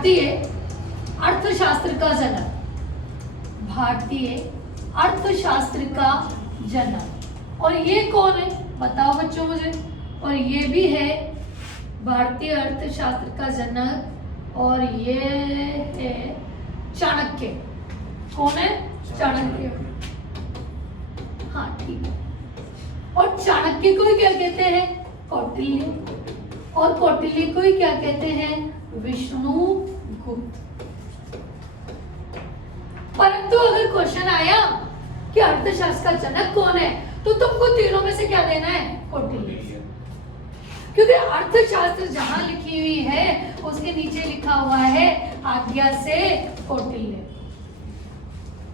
भारतीय अर्थशास्त्र का जनक, भारतीय अर्थशास्त्र का जनक। और ये कौन है बताओ बच्चों मुझे। और ये भी है भारतीय अर्थशास्त्र का जनक, और ये है चाणक्य। कौन है? चाणक्य। हाँ ठीक है। और चाणक्य को ही क्या कहते हैं? कौटिल्य। और कौटिल्य को ही क्या कहते हैं? विष्णुगुप्त। परंतु अगर क्वेश्चन आया कि अर्थशास्त्र का जनक कौन है, तो तुमको तीनों में से क्या देना है? कौटिल्य। क्योंकि अर्थशास्त्र जहां लिखी हुई है उसके नीचे लिखा हुआ है आज्ञा से कौटिल्य।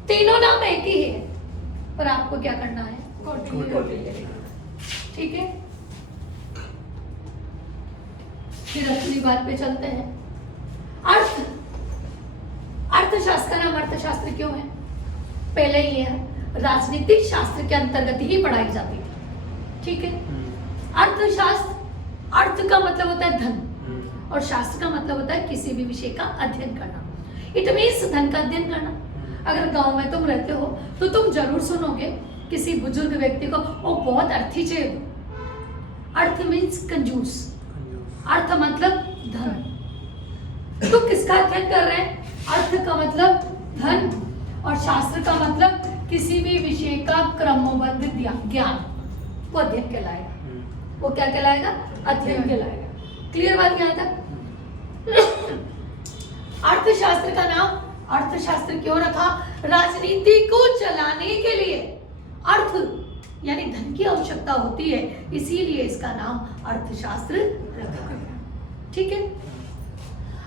तीनों नाम एक ही है, पर आपको क्या करना है? कौटिल्य। ठीक है, फिर अगली बात पे चलते हैं। अर्थशास्त्र का नाम अर्थशास्त्र क्यों है? पहले ये राजनीतिक शास्त्र के अंतर्गत ही पढ़ाई जाती थी। ठीक है, अर्थशास्त्र, अर्थ का मतलब होता है धन, और शास्त्र का मतलब होता है किसी भी विषय का अध्ययन करना। इट मीन्स धन का अध्ययन करना। अगर गांव में तुम रहते हो तो तुम जरूर सुनोगे किसी बुजुर्ग व्यक्ति को, वो बहुत अर्थी छे। अर्थ मीन्स कंजूस, अर्थ मतलब धन। तो किसका अध्ययन कर रहे हैं? अर्थ का मतलब धन, और शास्त्र का मतलब किसी भी विषय का क्रमबद्ध ज्ञान, वो अध्ययन कहलाएगा। वो क्या कहलाएगा? अध्ययन कहलाएगा। क्लियर बात यहाँ तक? अर्थशास्त्र का नाम अर्थशास्त्र क्यों रखा? राजनीति को चलाने के लिए अर्थ यानी धन की आवश्यकता होती है, इसीलिए इसका नाम अर्थशास्त्र रखा गया। ठीक है,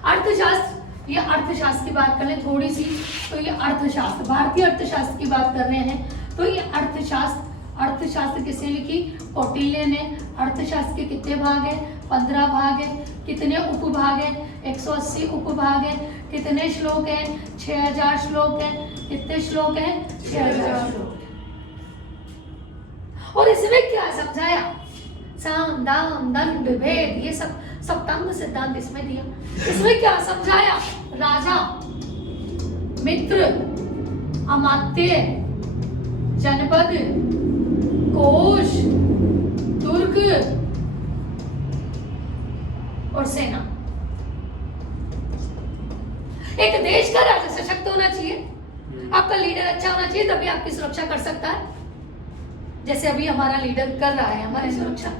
अर्थशास्त्र, ये अर्थशास्त्र की बात कर ले थोड़ी सी। तो ये अर्थशास्त्र, भारतीय अर्थशास्त्र की बात कर रहे हैं। तो ये अर्थशास्त्र किसने लिखी? कौटिल्य ने। अर्थशास्त्र के कितने भाग हैं? 15 भाग हैं। कितने उपभाग हैं? 180 उपभाग हैं। कितने श्लोक हैं? 6000 श्लोक हैं। कितने श्लोक हैं? 6000 श्लोक। और इसमें क्या समझाया? साम दाम दंड भेद, ये सब सप्तांग सिद्धांत इसमें दिया। इसमें क्या समझाया? राजा, मित्र, अमात्य, जनपद, कोश, दुर्ग और सेना। एक देश का राजा सशक्त होना चाहिए, आपका लीडर अच्छा होना चाहिए, तभी आपकी सुरक्षा कर सकता है। जैसे अभी हमारा लीडर कर रहा है हमारी सुरक्षा।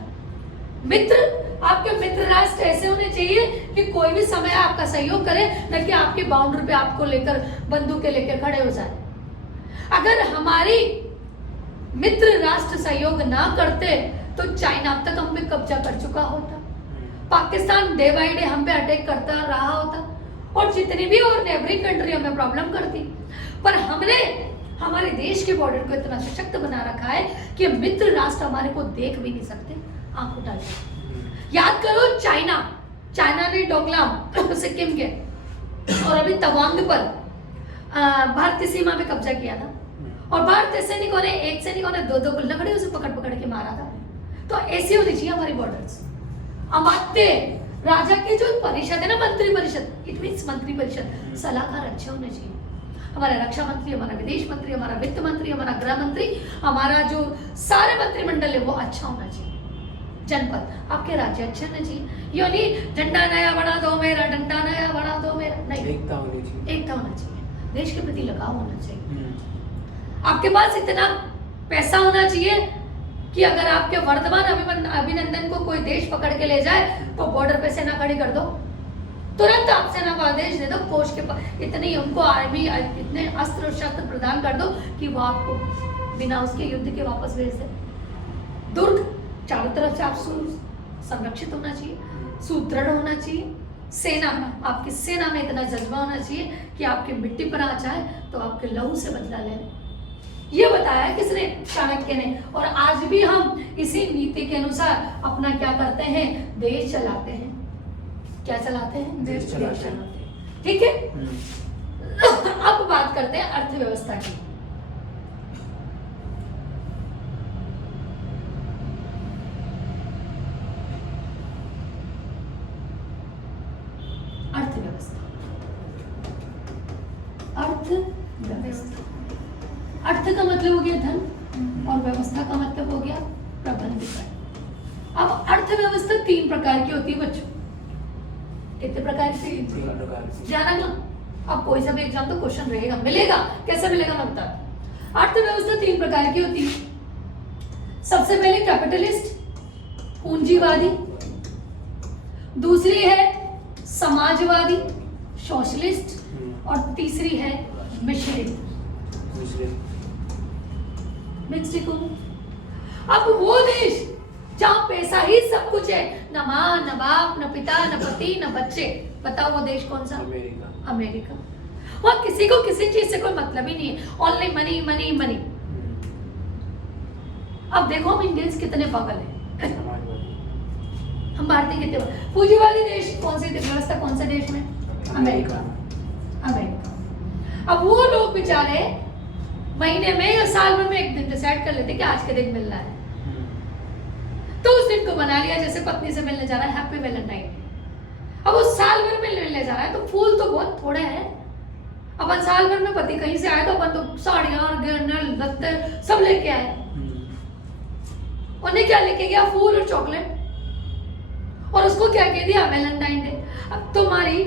मित्र, आपके मित्र राष्ट्र ऐसे होने चाहिए कि कोई भी समय आपका सहयोग करे, न कि आपकी बाउंड्री पे आपको लेकर बंदूकें लेकर खड़े हो जाए। अगर हमारी मित्र राष्ट्र सहयोग ना करते तो चाइना अब तक हम पे कब्जा कर चुका होता, पाकिस्तान डे बाय डे हम पे अटैक करता रहा होता, और जितनी भी और नेबरिंग कंट्री हमें प्रॉब्लम करती। पर हमने हमारे देश के बॉर्डर को इतना सशक्त बना रखा है कि मित्र राष्ट्र हमारे को देख भी नहीं सकते, आंख उठा लेते। याद करो चाइना ने डोकलाम सिक्किम के और अभी तवांग पर भारतीय सीमा में कब्जा किया था, और भारतीय सैनिकों ने, एक सैनिकों ने दो लकड़ियों से पकड़ पकड़ के मारा था। तो ऐसी होनी चाहिए हमारी बॉर्डर्स। अमात्य, राजा की जो परिषद है ना, मंत्री परिषद, इट मीन्स मंत्री परिषद, सलाहकार अच्छे होने चाहिए। हमारा रक्षा मंत्री, हमारा विदेश मंत्री, हमारा वित्त मंत्री, हमारा गृह मंत्री, हमारा जो सारे मंत्रिमंडल है वो अच्छा होना चाहिए। जनपद, आपके राज्य अच्छे होने चाहिए। ये नहीं झंडा नया बना दो मेरा, डंडा नया बना दो मेरा, नहीं, एकता होनी चाहिए। एकता होना चाहिए, देश के प्रति लगाव होना चाहिए। आपके पास इतना पैसा होना चाहिए कि अगर आपके वर्तमान अभिनंदन को कोई देश पकड़ के ले जाए तो बॉर्डर पे सेना खड़ी कर दो, तुरंत आप सेना को आदेश दे दो, कोष के पास इतनी उनको आर्मी, इतने अस्त्र शस्त्र प्रदान कर दो कि वो आपको बिना उसके युद्ध के वापस भेज दे। दुर्ग, चारों तरफ से आप संरक्षित होना चाहिए, सुदृढ़ होना चाहिए। सेना, आपकी सेना में इतना जज्बा होना चाहिए कि आपकी मिट्टी पर आ जाए तो आपके लहू से बदला ले। ये बताया किसने? चाणक्य ने। और आज भी हम इसी नीति के अनुसार अपना क्या करते हैं? देश चलाते हैं। क्या चलाते हैं? देश चलाते हैं। ठीक है, अब बात करते हैं अर्थव्यवस्था की। अर्थव्यवस्था अर्थव्यवस्था। अर्थ का मतलब हो गया धन और व्यवस्था का मतलब हो गया प्रबंधन। अब अर्थव्यवस्था 3 प्रकार की होती है बच्चों। कितने प्रकार की? जाना ना, अब कोई सा भी एग्जाम तो क्वेश्चन रहेगा, मिलेगा, कैसे मिलेगा मैं बता। अर्थव्यवस्था 3 प्रकार की होती है। सबसे पहले कैपिटलिस्ट, पूंजीवादी, दूसरी है समाजवादी, सोशलिस्ट, और तीसरी है मिश्रित, मिक्स्ड इकोनॉमी। अब वो देश जहां पैसा ही सब कुछ है, न माँ न बाप न पिता न पति न बच्चे, बताओ वो देश कौन सा? अमेरिका। वहां किसी को किसी चीज से कोई मतलब ही नहीं है, ओनली मनी मनी मनी। अब देखो हम इंडियंस कितने पागल हैं, हम भारतीय कितने। पूंजीवादी देश कौन सी व्यवस्था, कौन से देश में? अमेरिका। अब वो लोग बेचारे महीने में या साल भर में एक दिन डिसाइड कर लेते कि आज के दिन मिलना है, तो उस दिन को बना लिया, जैसे पत्नी से मिलने जा रहा है, हैप्पी वैलेंटाइन। अब वो साल भर में मिलने जा रहा है तो फूल तो बहुत थोड़े हैं। अपन साल भर में पति कहीं से आए तो अपन तो साड़ियां गहने लत्ते सब लेके आए, उन्हें क्या लेके गया? फूल और चॉकलेट, और उसको क्या कह दिया? Valentine day. अब तुम्हारी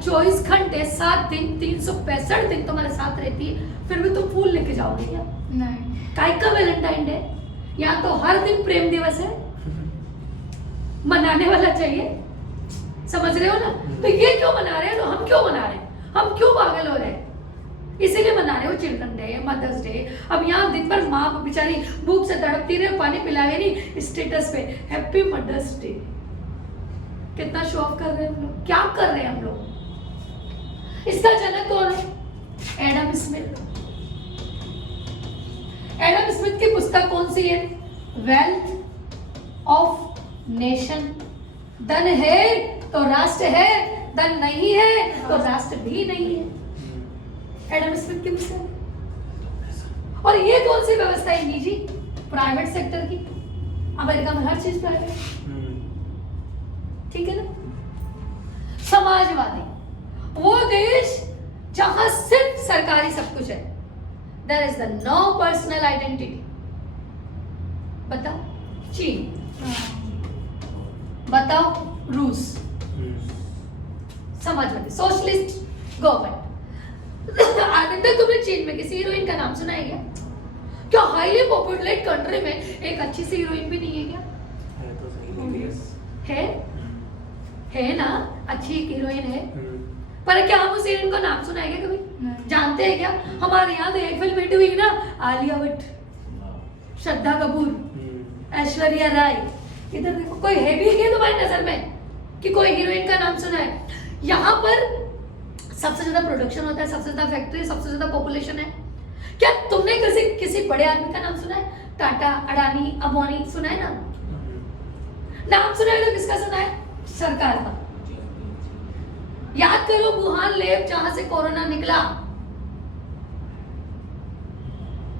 24 घंटे 7 दिन 365 दिन तुम्हारे साथ रहती है, फिर भी तुम फूल लेके जाओगे क्या? नहीं। काय का वैलेंटाइन डे? यहाँ तो हर दिन प्रेम दिवस है, मनाने वाला चाहिए, समझ रहे हो ना? तो ये क्यों मना रहे हैं? तो हम क्यों मना रहे हैं? हम क्यों पागल हो रहे हैं? इसीलिए मना रहे हो चिल्ड्रन डे, मदर्स डे। अब यहाँ दिन भर माँ बेचारी भूख से तड़पती रहे, पानी पिलावे नहीं, स्टेटस पे हैप्पी मदर्स डे। कितना शो ऑफ कर रहे हैं हम लोग, क्या कर रहे हैं हम लोग? इसका जनक कौन है? Adam Smith. एडम स्मिथ की पुस्तक कौन सी है? Wealth of nation. धन है तो राष्ट्र है, धन नहीं है तो राष्ट्र भी नहीं है। एडम स्मिथ की पुस्तक। और ये कौन सी व्यवस्था है? निजी, प्राइवेट सेक्टर की। अमेरिका में हर चीज प्राइवेट, ठीक है ना? समाजवादी, वो देश जहां सिर्फ सरकारी सब कुछ है। There is the no personal identity. बताओ चीन, बताओ रूस। Samajwadi, socialist government. आदित्य, तुमने चीन में किसी हीरोइन का नाम सुना है क्या? क्या हाईली पॉपुलेटेड कंट्री में एक अच्छी सी हीरोइन भी नहीं है क्या? है तो सही है ना, अच्छी हीरोइन है, पर क्या हम उस हीरोइन को नाम सुना है क्या कभी? जानते हैं क्या? हमारे यहाँ तो एक फिल्म हिट हुई ना, आलिया भट्ट, श्रद्धा कपूर, ऐश्वर्या राय। इधर देखो, कोई है भी क्या तुम्हारी नजर में कि कोई हीरोइन का नाम सुना है? यहाँ पर सबसे ज्यादा प्रोडक्शन होता है, सबसे ज्यादा फैक्ट्री, सबसे ज्यादा पॉपुलेशन है। क्या तुमने किसी बड़े आदमी का नाम सुना है? टाटा, अडानी, अंबानी सुना है ना? नाम सुना है तो किसका सुना है? सरकार का। याद करो वुहान लैब जहां से कोरोना निकला,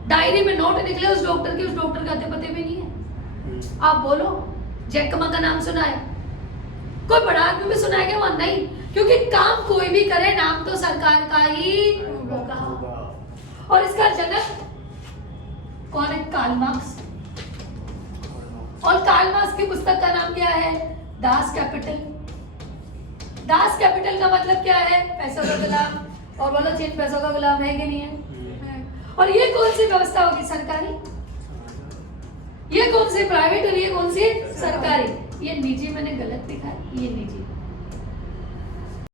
डायरी में नोट निकले उस डॉक्टर के, उस डॉक्टर का पते भी नहीं है। आप बोलो, जैकमा का नाम सुना है? कोई बड़ा आदमी भी सुना है क्या? वहां नहीं, क्योंकि काम कोई भी करे नाम तो सरकार का ही होगा। और इसका जनक कौन है? Karl Marx. और कार्ल मार्क्स की पुस्तक का नाम क्या है? Das Kapital. दास कैपिटल का मतलब क्या है? पैसों का गुलाम। और बोलो चीन पैसों का गुलाम है कि नहीं है? और ये कौन सी व्यवस्था होगी? सरकारी। ये कौन सी प्राइवेट और ये कौन सी सरकारी? ये निजी मैंने गलत लिखा है, ये निजी।